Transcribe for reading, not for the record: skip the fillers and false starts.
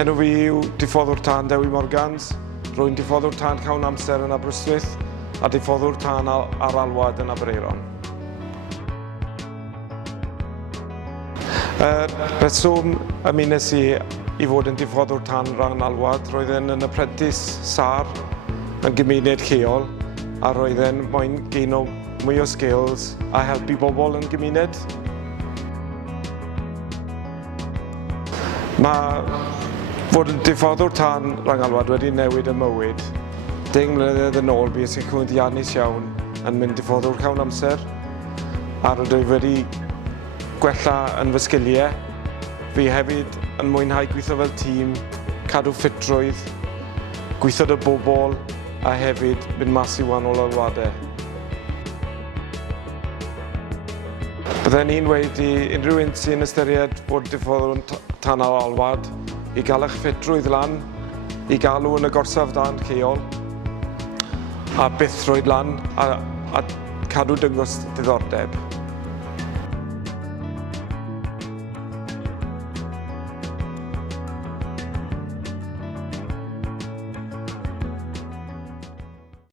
Enw fi yw Diffoddwr Tân Rwy'n Diffoddwr Tân Llawn Amser yn Aberystwyth a Diffoddwr Tân Ar Alwad yn Aberaeron. Reswm ymunes i fod yn Diffoddwr Tân Ar Alwad roedd yn apprentice sar yn gymuned lleol a roedd yn moyn gaino mwy o skills a helpu bobl yn gymuned. Mae fod yn Diffoddwr Tân Ar Alwad wedi newid y mywyd. 10 mlynedd yn ôl bues i'n llwyddiannus iawn yn mynd Diffoddwr Llawn Amser a rydw i wedi gwella yn fy sgiliau. Fi hefyd yn mwynhau gweithio fel tîm, cadw ffitrwydd, gweithio 'da bobl a hefyd mynd mas i wahanol alwadau. Byddai'n un wedi unrhyw un sy'n ystyried bod Diffoddwr Tân Ar Alwad i gael eich ffitrwydd lan, i galw yn y Ngorsaf Dân lleol a byth roed lan a cadw dyngos diddordeb.